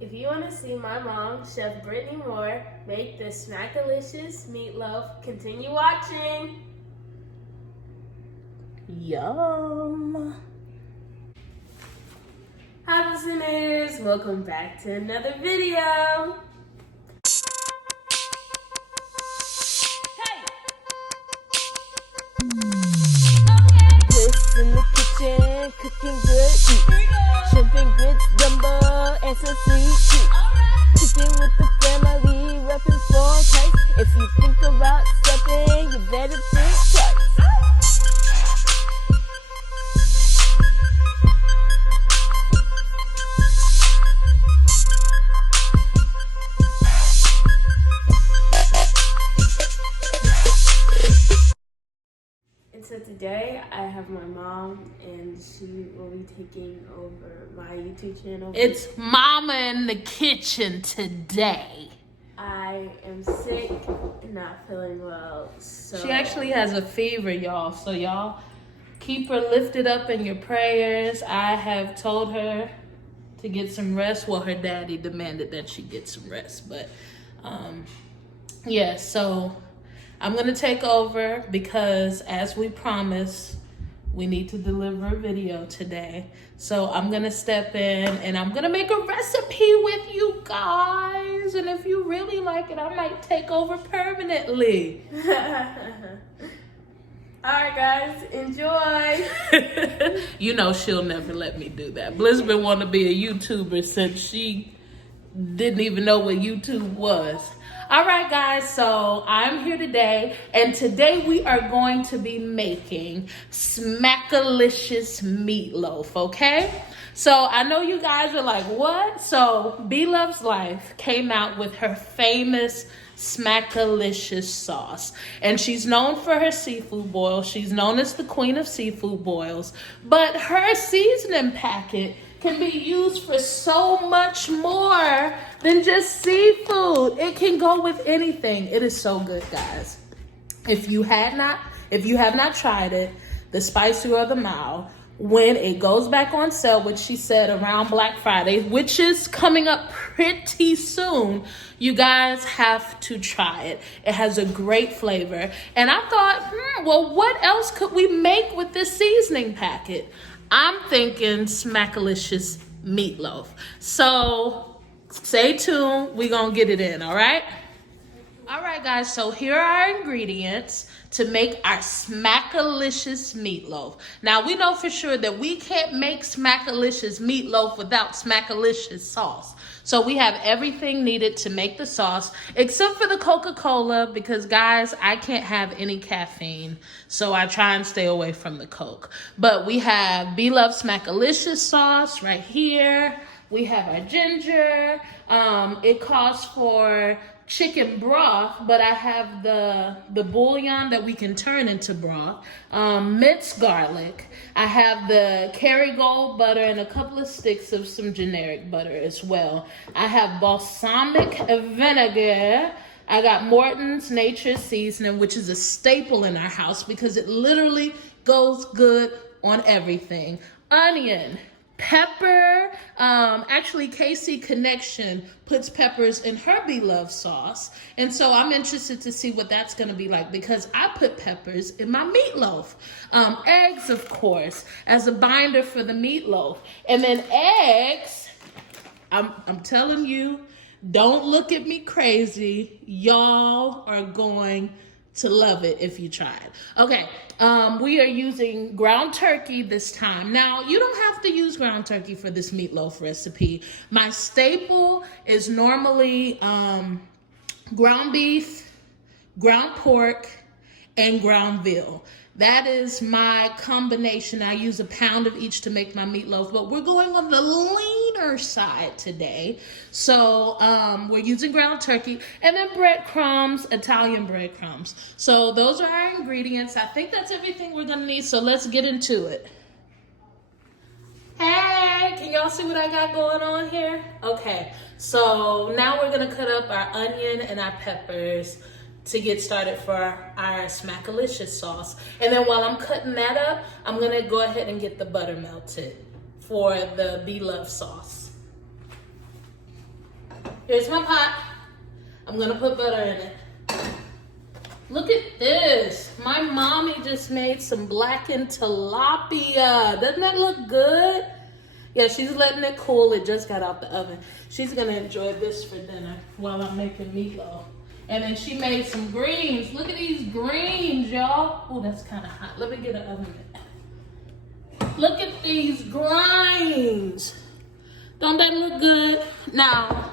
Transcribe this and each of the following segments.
If you want to see my mom, Chef Brittany Moore, make the Smackalicious meatloaf, continue watching. Yum. Hi listeners, welcome back to another video. Chris in the kitchen, cooking good. Shrimp and grits, gumbo, and some sweet tea. Cooking with the family, repping for Christ. If you think about stepping, you better think twice. And so today I have my mom and she will be taking over my YouTube channel. It's Mama in the kitchen today. I am sick and not feeling well, so She actually has a fever, y'all. So y'all keep her lifted up in your prayers. I have told her to get some rest. Well, her daddy demanded that she get some rest. But yeah, so I'm going to take over because as we promised, we need to deliver a video today. So I'm going to step in and I'm going to make a recipe with you guys. And if you really like it, I might take over permanently. Alright guys, enjoy. You know she'll never let me do that. Bliss been wanting to be a YouTuber since she didn't even know what YouTube was. All right, guys, so I'm here today, and today we are going to be making Smackalicious meatloaf, okay? So I know you guys are like, what? So Bloveslife came out with her famous Smackalicious sauce, and she's known for her seafood boils. She's known as the queen of seafood boils, but her seasoning packet can be used for so much more than just seafood. It can go with anything. It is so good, guys. If you have not tried it, the spicier or the mild, when it goes back on sale, which she said around Black Friday, which is coming up pretty soon, you guys have to try it. It has a great flavor. And I thought, well, what else could we make with this seasoning packet? I'm thinking Smackalicious meatloaf. So stay tuned. We're going to get it in, all right? All right, guys, so here are our ingredients to make our Smackalicious meatloaf. Now, we know for sure that we can't make Smackalicious meatloaf without Smackalicious sauce. So we have everything needed to make the sauce, except for the Coca-Cola, because, guys, I can't have any caffeine, so I try and stay away from the Coke. But we have Beloved Smackalicious sauce right here. We have our ginger. It calls for chicken broth, but I have the bouillon that we can turn into broth, minced garlic. I have the Kerrygold butter and a couple of sticks of some generic butter as well. I have balsamic vinegar. I got Morton's Nature's Seasoning, which is a staple in our house because it literally goes good on everything. Onion, pepper. Actually, KC Connection puts peppers in her beloved sauce. And so I'm interested to see what that's going to be like because I put peppers in my meatloaf. Eggs, of course, as a binder for the meatloaf. And then eggs, I'm telling you, don't look at me crazy. Y'all are going to love it if you try it. Okay, we are using ground turkey this time. Now, you don't have to use ground turkey for this meatloaf recipe. My staple is normally ground beef, ground pork, and ground veal. That is my combination. I use a pound of each to make my meatloaf, but we're going on the leaner side today. So we're using ground turkey and then breadcrumbs, Italian breadcrumbs. So those are our ingredients. I think that's everything we're gonna need, so let's get into it. Hey, can y'all see what I got going on here? Okay, so now we're gonna cut up our onion and our peppers to get started for our Smackalicious sauce. And then while I'm cutting that up, I'm gonna go ahead and get the butter melted for the Beloved sauce. Here's my pot. I'm gonna put butter in it. Look at this. My mommy just made some blackened tilapia. Doesn't that look good? Yeah, she's letting it cool. It just got out the oven. She's gonna enjoy this for dinner while I'm making meatloaf. And then she made some greens. Look at these greens, y'all. Oh, that's kind of hot. Let me get an oven mitt. Look at these greens. Don't that look good? Now,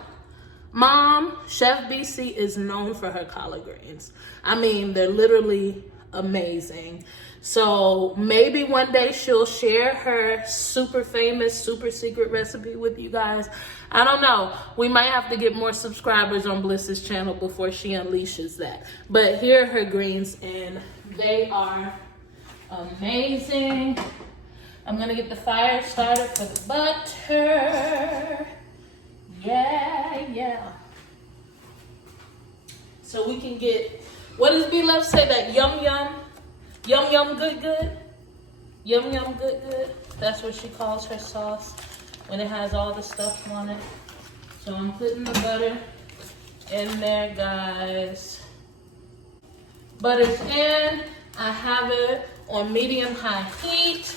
Mom, Chef BC is known for her collard greens. I mean, they're literally amazing. So maybe one day she'll share her super famous, super secret recipe with you guys. I don't know. We might have to get more subscribers on Bliss's channel before she unleashes that. But here are her greens, and they are amazing. I'm gonna get the fire started for the butter. Yeah. So we can get, what does Meatloaf say, that yum good? Yum good. That's what she calls her sauce when it has all the stuff on it. So I'm putting the butter in there, guys. Butter's in. I have it on medium-high heat.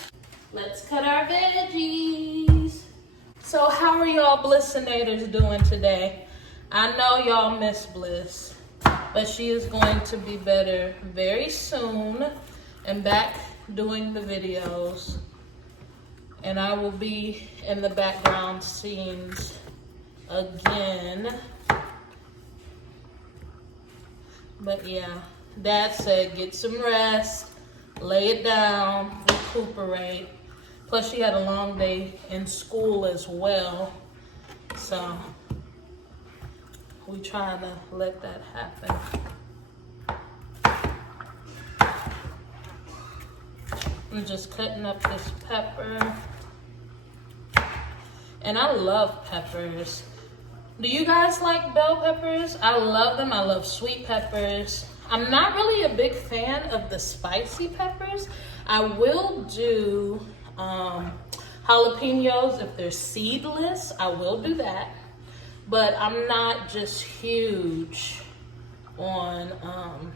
Let's cut our veggies. So how are y'all Blissinators doing today? I know y'all miss Bliss, but she is going to be better very soon and back doing the videos. And I will be in the background scenes again. But yeah, Dad said get some rest, lay it down, recuperate. Plus she had a long day in school as well. So we trying to let that happen. I'm just cutting up this pepper. And I love peppers. Do you guys like bell peppers? I love them. I love sweet peppers. I'm not really a big fan of the spicy peppers. I will do jalapenos if they're seedless. I will do that. But I'm not just huge on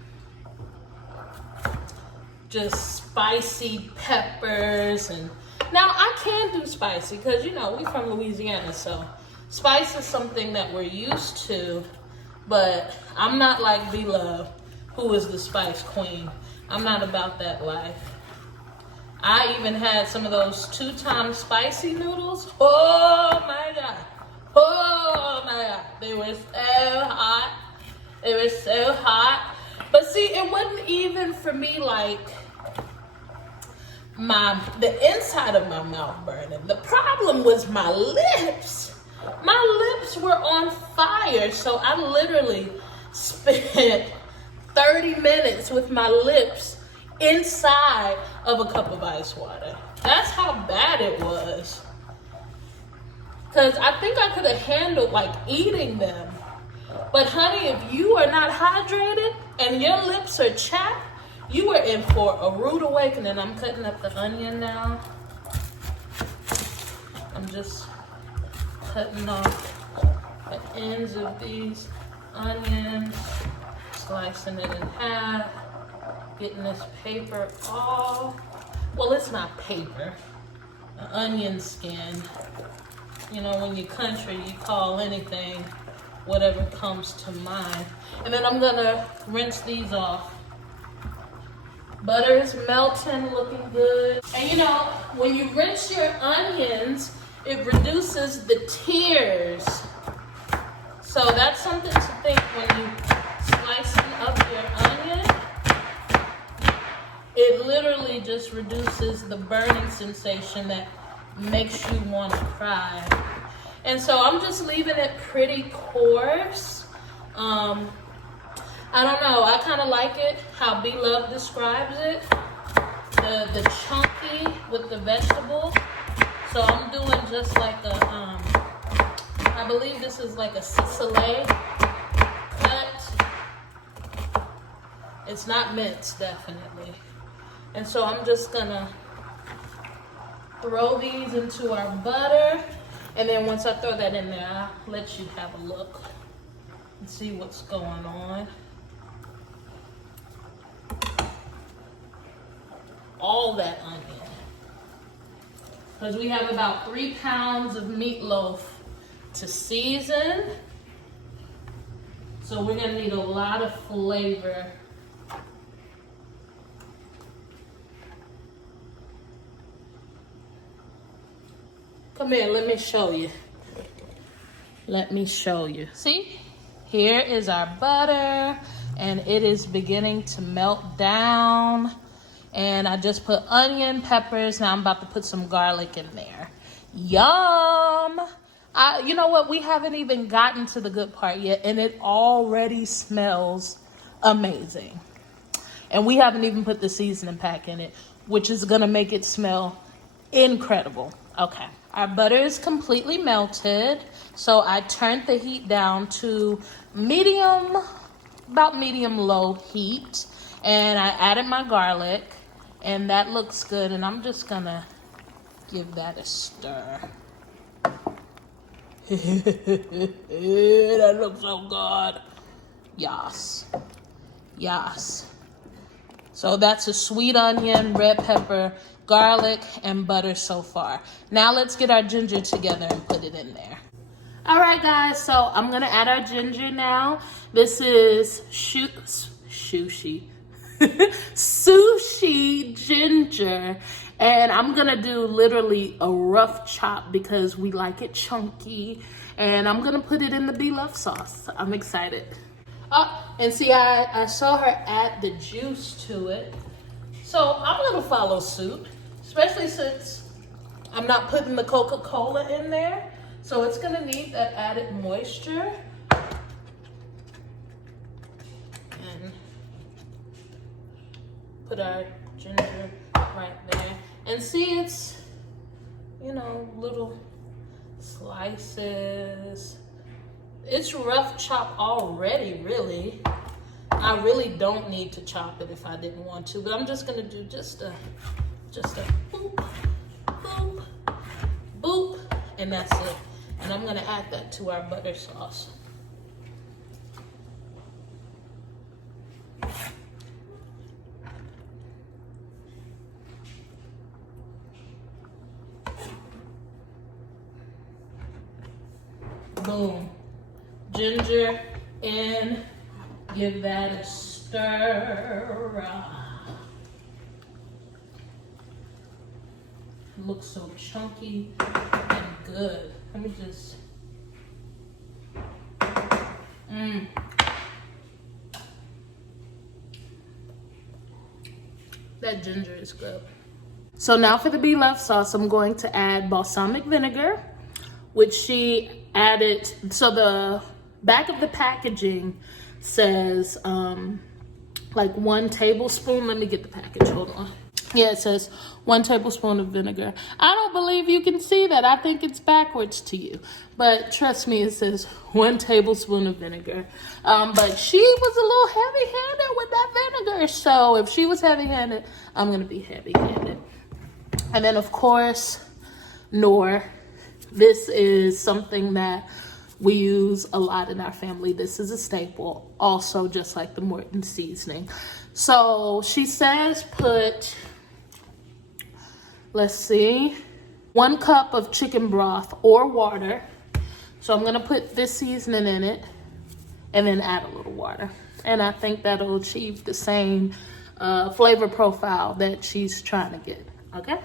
just spicy peppers. And now I can do spicy because, you know, we from Louisiana, so spice is something that we're used to. But I'm not like B-Love, who is the spice queen. I'm not about that life. I even had some of those 2-time spicy noodles. Oh my God. Oh my God. They were so hot. They were so hot. But see, it wasn't even for me like the inside of my mouth burning. The problem was my lips. My lips were on fire. So I literally spent 30 minutes with my lips inside of a cup of ice water. That's how bad it was. Because I think I could have handled like eating them. But honey, if you are not hydrated and your lips are chapped, you are in for a rude awakening. I'm cutting up the onion now. I'm just cutting off the ends of these onions, slicing it in half, getting this paper off. Well, it's not paper, the onion skin. You know, when you're country, you call anything whatever comes to mind. And then I'm gonna rinse these off. Butter is melting, looking good. And you know, when you rinse your onions, it reduces the tears. So that's something to think when you slicing up your onion. It literally just reduces the burning sensation that makes you want to cry. And so I'm just leaving it pretty coarse. I don't know, I kind of like it how B-Love describes it. The chunky with the vegetable. So I'm doing just like a, I believe this is like a Sicily cut. It's not minced, definitely. And so I'm just gonna throw these into our butter. And then once I throw that in there, I'll let you have a look. and see what's going on. All that onion. Because we have about 3 pounds of meatloaf to season. So we're gonna need a lot of flavor. Come here, let me show you. Let me show you. See, here is our butter, and it is beginning to melt down. And I just put onion, peppers. Now I'm about to put some garlic in there. Yum! You know what? We haven't even gotten to the good part yet, and it already smells amazing. And we haven't even put the seasoning pack in it, which is gonna make it smell incredible. Okay, our butter is completely melted, so I turned the heat down to medium, about medium-low heat, and I added my garlic. And that looks good, and I'm just gonna give that a stir. That looks so good. Yes. Yes. So that's a sweet onion, red pepper, garlic, and butter so far. Now let's get our ginger together and put it in there. All right, guys, so I'm gonna add our ginger now. This is sushi ginger, and I'm gonna do literally a rough chop because we like it chunky, and I'm gonna put it in the Bloveslife sauce. I'm excited. And see, I saw her add the juice to it, so I'm gonna follow suit, especially since I'm not putting the Coca-Cola in there, so it's gonna need that added moisture. Put our ginger right there. And see, it's, you know, little slices. It's rough chop already, really. I really don't need to chop it if I didn't want to, but I'm just gonna do just a boop, boop, boop, and that's it. And I'm gonna add that to our butter sauce. Boom. Ginger in. Give that a stir. Looks so chunky and good. Let me just. That ginger is good. So now for the Bloveslife sauce, I'm going to add balsamic vinegar, which she added. So the back of the packaging says like 1 tablespoon. Let me get the package, hold on. Yeah, it says 1 tablespoon of vinegar. I don't believe you can see that. I think it's backwards to you. But trust me, it says 1 tablespoon of vinegar. But she was a little heavy-handed with that vinegar. So if she was heavy-handed, I'm gonna be heavy-handed. And then of course, Knorr. This is something that we use a lot in our family. This is a staple, also just like the Morton seasoning. So she says put, let's see, 1 cup of chicken broth or water. So I'm gonna put this seasoning in it and then add a little water. And I think that'll achieve the same flavor profile that she's trying to get, okay?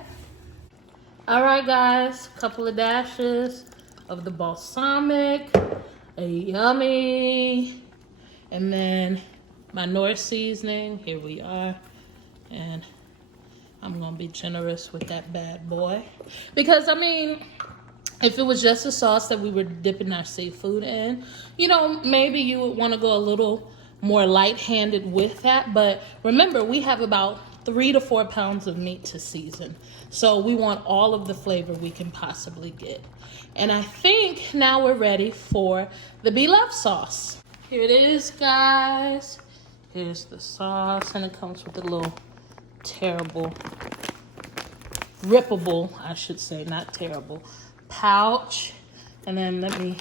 All right, guys, a couple of dashes of the balsamic, a yummy, and then my Knorr seasoning. Here we are, and I'm gonna be generous with that bad boy. Because, I mean, if it was just a sauce that we were dipping our seafood in, you know, maybe you would wanna go a little more light-handed with that. But remember, we have about 3 to 4 pounds of meat to season. So we want all of the flavor we can possibly get. And I think now we're ready for the Bloveslife sauce. Here it is, guys. Here's the sauce, and it comes with a little terrible, rippable, I should say, not terrible, pouch. And then let me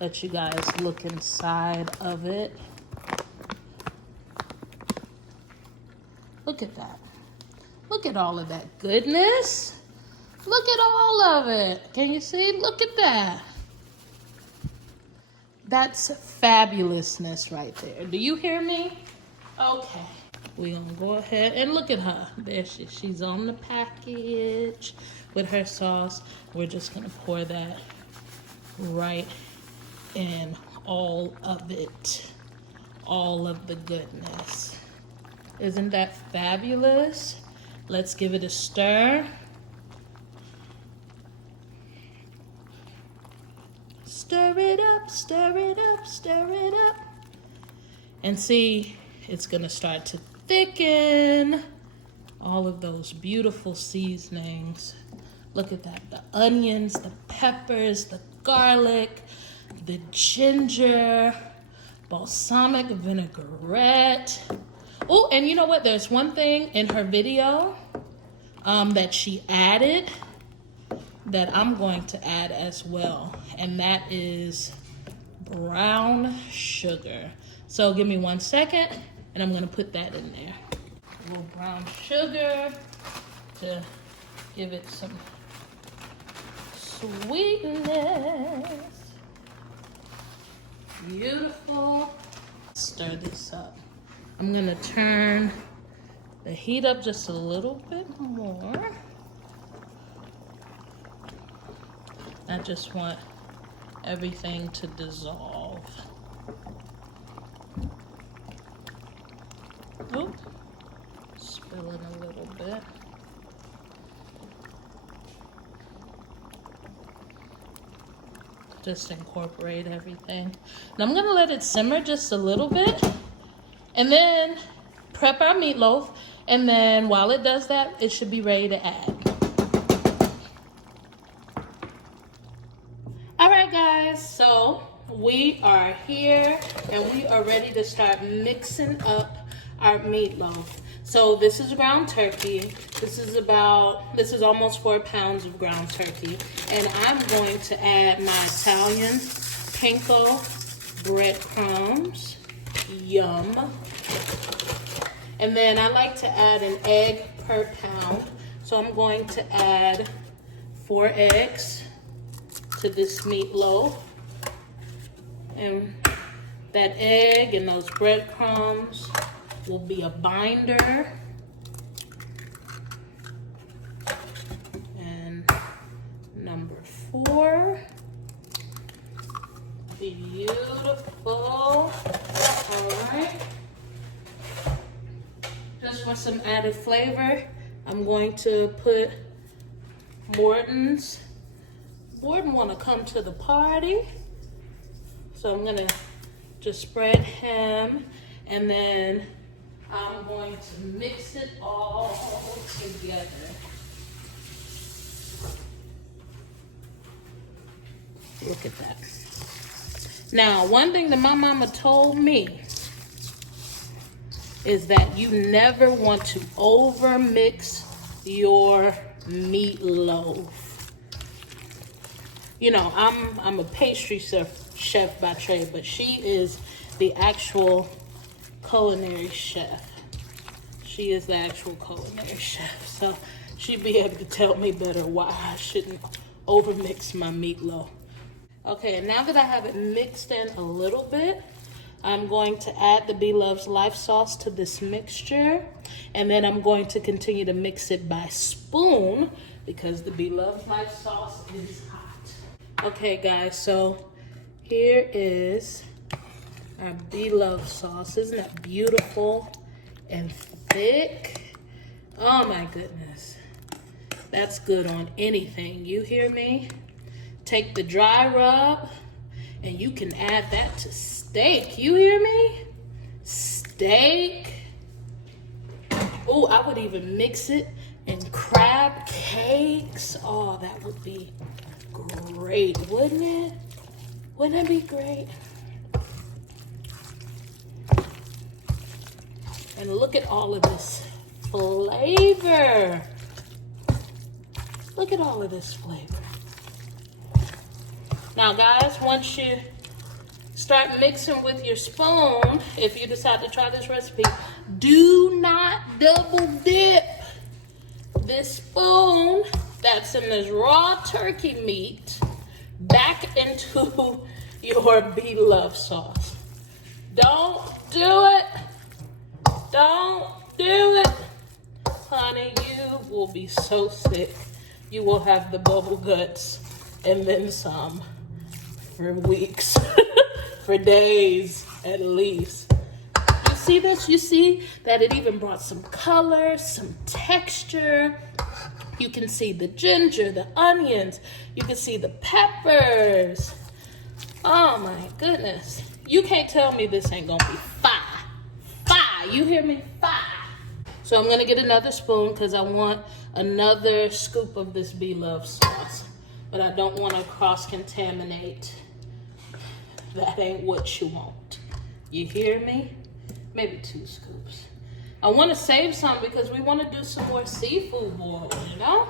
let you guys look inside of it. Look at that. Look at all of that goodness. Look at all of it. Can you see? Look at that. That's fabulousness right there. Do you hear me? Okay. We're going to go ahead and look at her. There she's on the package with her sauce. We're just going to pour that right in, all of it. All of the goodness. Isn't that fabulous? Let's give it a stir. Stir it up, stir it up, stir it up. And see, it's gonna start to thicken. All of those beautiful seasonings. Look at that, the onions, the peppers, the garlic, the ginger, balsamic vinaigrette. Oh, and you know what? There's one thing in her video that she added that I'm going to add as well, and that is brown sugar. So give me 1 second, and I'm gonna put that in there. A little brown sugar to give it some sweetness. Beautiful. Stir this up. I'm gonna turn the heat up just a little bit more. I just want everything to dissolve. Oop, spilling a little bit. Just incorporate everything. Now I'm gonna let it simmer just a little bit and then prep our meatloaf. And then while it does that, it should be ready to add. All right, guys, so we are here and we are ready to start mixing up our meatloaf. So this is ground turkey. This is almost 4 pounds of ground turkey. And I'm going to add my Italian panko breadcrumbs. Yum. And then I like to add an egg per pound. So I'm going to add 4 eggs to this meatloaf. And that egg and those breadcrumbs will be a binder. And number 4. Beautiful. All right. Just for some added flavor, I'm going to put Morton want to come to the party. So I'm gonna just spread him, and then I'm going to mix it all together. Look at that. Now, one thing that my mama told me is that you never want to over mix your meatloaf. You know, I'm a pastry chef by trade, but she is the actual culinary chef. She is the actual culinary chef. So she'd be able to tell me better why I shouldn't overmix my meatloaf. Okay, and now that I have it mixed in a little bit, I'm going to add the Bloveslife sauce to this mixture. And then I'm going to continue to mix it by spoon because the Bloveslife sauce is hot. Okay, guys, so here is our Bloveslife sauce. Isn't that beautiful and thick? Oh my goodness. That's good on anything. You hear me? Take the dry rub and you can add that to steak. You hear me? Steak. Oh, I would even mix it in crab cakes. Oh, that would be great, wouldn't it? Wouldn't it be great? And look at all of this flavor. Look at all of this flavor. Now, guys, once you Start mixing with your spoon if you decide to try this recipe. Do not double dip this spoon that's in this raw turkey meat back into your Bloveslife sauce. Don't do it. Don't do it. Honey, you will be so sick. You will have the bubble guts and then some for weeks, for days at least. You see this? You see that it even brought some color, some texture. You can see the ginger, the onions. You can see the peppers. Oh my goodness. You can't tell me this ain't gonna be fire. Fire, you hear me? Fire. So I'm gonna get another spoon because I want another scoop of this Bloveslife sauce. But I don't wanna cross-contaminate. That ain't what you want. You hear me? Maybe 2 scoops. I wanna save some because we wanna do some more seafood boil, you know?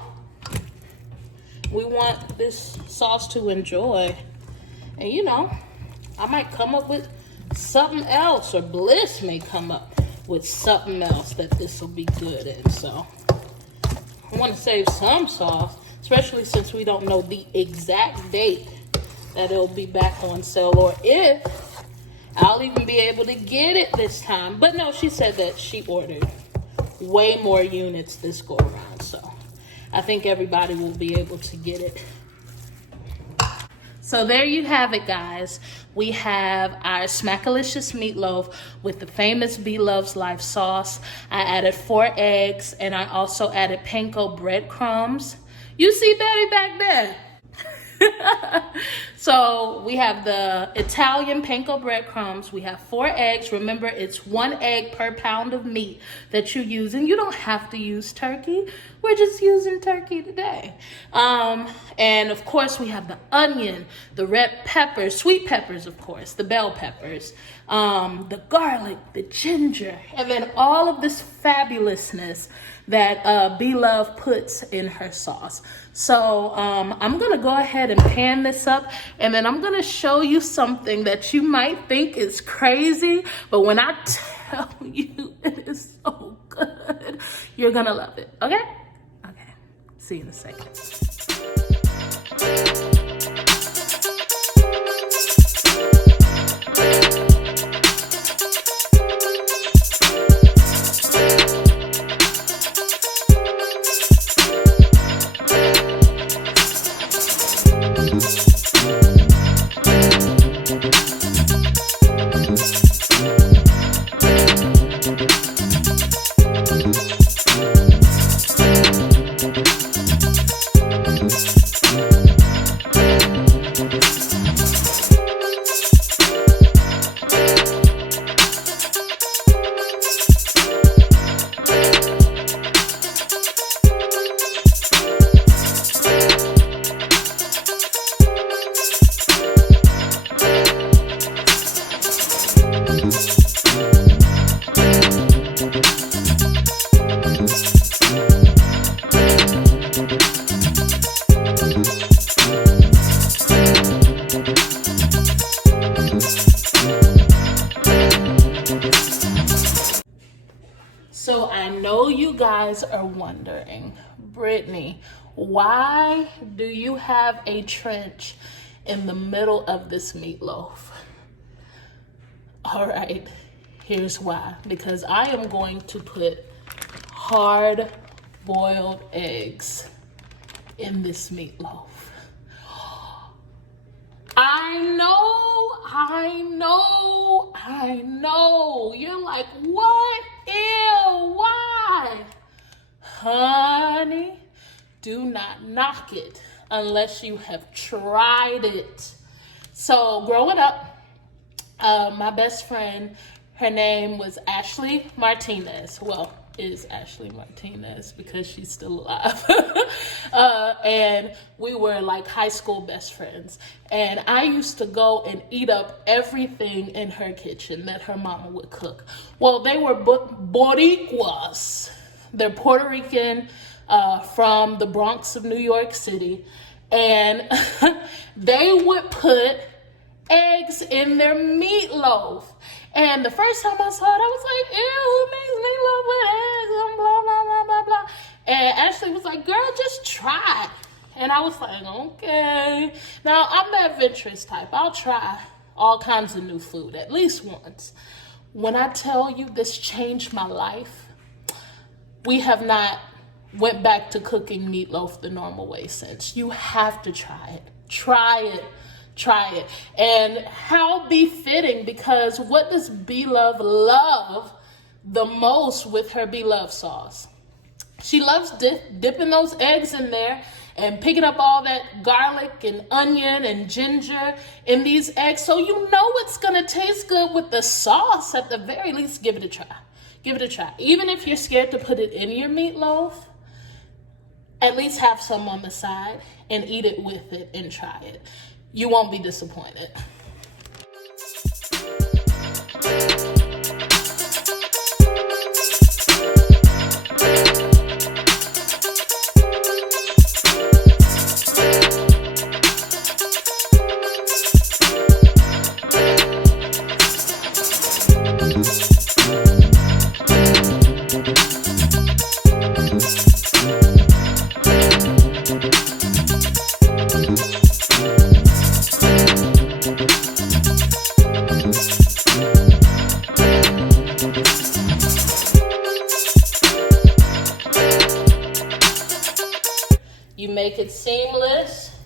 We want this sauce to enjoy. And you know, I might come up with something else, or Bliss may come up with something else that this will be good in. So I want to save some sauce, especially since we don't know the exact date that it'll be back on sale, or if I'll even be able to get it this time. But no, she said that she ordered way more units this go around, so I think everybody will be able to get it. So there you have it, guys. We have our Smackalicious meatloaf with the famous Bloveslife sauce. I added 4 eggs, and I also added panko breadcrumbs. You see Betty back there? So we have the Italian panko breadcrumbs. We have 4 eggs. Remember, it's 1 egg per pound of meat that you're using. You don't have to use turkey. We're just using turkey today. And of course, we have the onion, the red peppers, sweet peppers, of course, the bell peppers, the garlic, the ginger, and then all of this fabulousness that Bloveslife puts in her sauce. So I'm gonna go ahead and pan this up, and then I'm gonna show you something that you might think is crazy, but when I tell you it is so good, you're gonna love it, okay? Okay, see you in a second. So I know you guys are wondering, Brittany, why do you have a trench in the middle of this meatloaf? All right, here's why. Because I am going to put hard-boiled eggs in this meatloaf. I know. You're like, what? Ew, why? Honey, do not knock it unless you have tried it. So growing up, my best friend, her name was Ashley Martinez. Well, is Ashley Martinez because she's still alive. And we were like high school best friends. And I used to go and eat up everything in her kitchen that her mama would cook. Well, they were Boricuas. They're Puerto Rican from the Bronx of New York City. And they would put eggs in their meatloaf. And the first time I saw it, I was like, ew, who makes meatloaf with eggs? And blah, blah, blah, blah, blah. And Ashley was like, girl, just try. And I was like, okay. Now, I'm the adventurous type. I'll try all kinds of new food at least once. When I tell you this changed my life, we have not went back to cooking meatloaf the normal way since. You have to try it. Try it. Try it. And how befitting, because what does Bloveslife love the most with her Bloveslife sauce? She loves dipping those eggs in there and picking up all that garlic and onion and ginger in these eggs. So you know it's going to taste good with the sauce. At the very least, give it a try. Give it a try. Even if you're scared to put it in your meatloaf, at least have some on the side and eat it with it and try it. You won't be disappointed. You make it seamless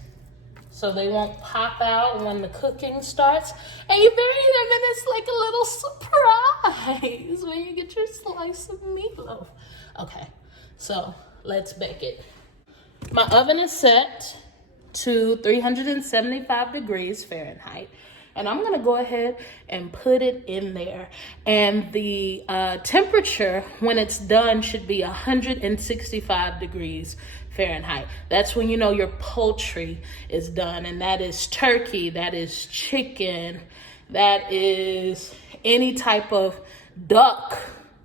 so they won't pop out when the cooking starts. And you bury them and it's like a little surprise when you get your slice of meatloaf. Okay, so let's bake it. My oven is set to 375 degrees Fahrenheit. And I'm gonna go ahead and put it in there. And the temperature when it's done should be 165 degrees Fahrenheit. That's when you know your poultry is done. And that is turkey, that is chicken, that is any type of duck.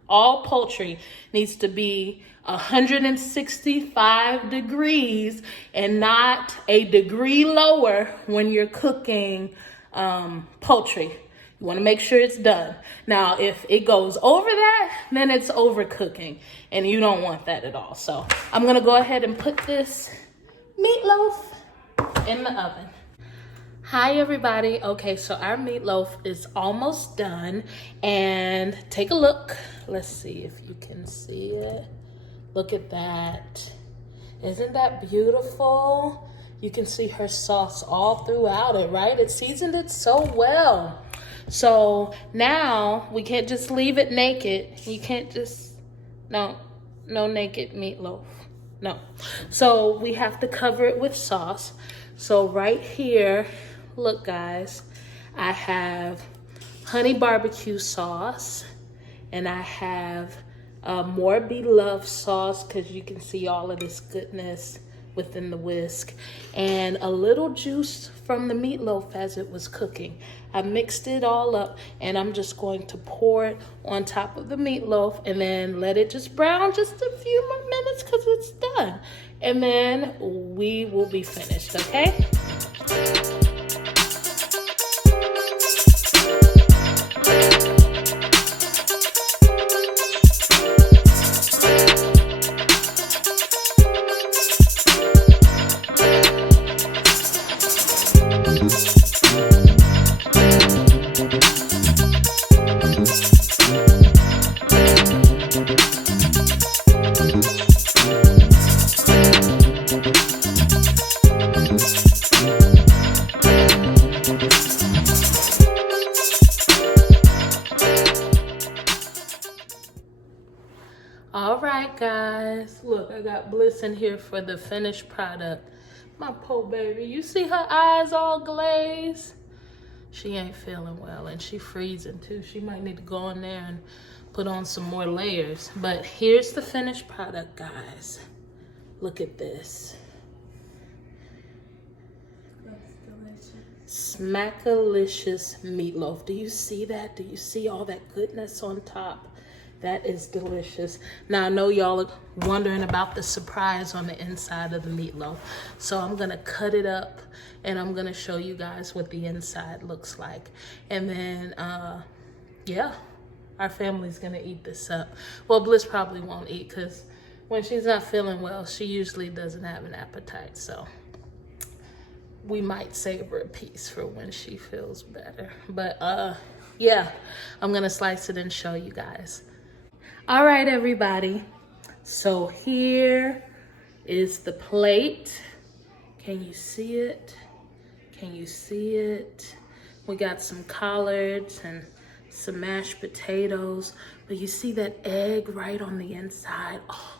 All poultry needs to be 165 degrees and not a degree lower when you're cooking poultry. You want to make sure it's done. Now, if it goes over that, then it's overcooking, and you don't want that at all. So I'm going to go ahead and put this meatloaf in the oven. Hi, everybody. Okay, so our meatloaf is almost done, and take a look. Let's see if you can see it. Look at that. Isn't that beautiful? You can see her sauce all throughout it, right? It seasoned it so well. So now we can't just leave it naked. You can't just, no naked meatloaf. No. So we have to cover it with sauce. So right here, look guys, I have honey barbecue sauce and I have more Bloveslife sauce because you can see all of this goodness within the whisk, and a little juice from the meatloaf as it was cooking. I mixed it all up and I'm just going to pour it on top of the meatloaf and then let it just brown just a few more minutes because it's done. And then we will be finished, okay? All right, guys. Look, I got Bliss in here for the finished product. My poor baby. You see her eyes all glazed? She ain't feeling well, and she freezing too. She might need to go in there and put on some more layers. But here's the finished product, guys. Look at this. That's delicious. Smackalicious meatloaf. Do you see that? Do you see all that goodness on top? That is delicious. Now I know y'all are wondering about the surprise on the inside of the meatloaf. So I'm gonna cut it up and I'm gonna show you guys what the inside looks like. And then, yeah, our family's gonna eat this up. Well, Bliss probably won't eat because when she's not feeling well, she usually doesn't have an appetite. So we might save her a piece for when she feels better. But yeah, I'm gonna slice it and show you guys. All right, everybody. So here is the plate. Can you see it? Can you see it? We got some collards and some mashed potatoes. But you see that egg right on the inside? Oh,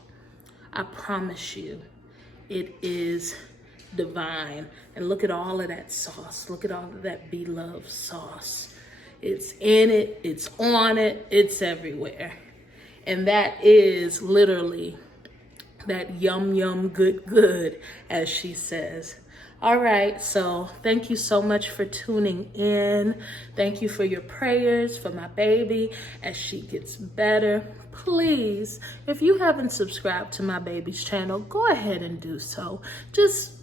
I promise you, it is divine. And look at all of that sauce. Look at all of that beloved sauce. It's in it, it's on it, it's everywhere. And that is literally that yum, yum, good, good, as she says. All right, so thank you so much for tuning in. Thank you for your prayers for my baby as she gets better. Please, if you haven't subscribed to my baby's channel, go ahead and do so. Just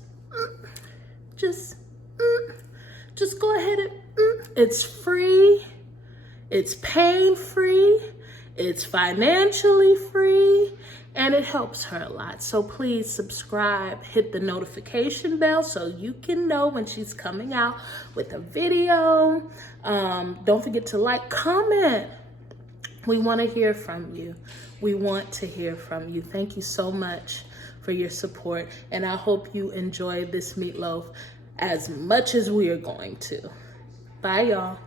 go ahead and, it's free, it's pain-free, it's financially free, and it helps her a lot. So please subscribe, hit the notification bell so you can know when she's coming out with a video. Don't forget to like, comment. We want to hear from you. We want to hear from you. Thank you so much for your support, and I hope you enjoy this meatloaf as much as we are going to. Bye, y'all.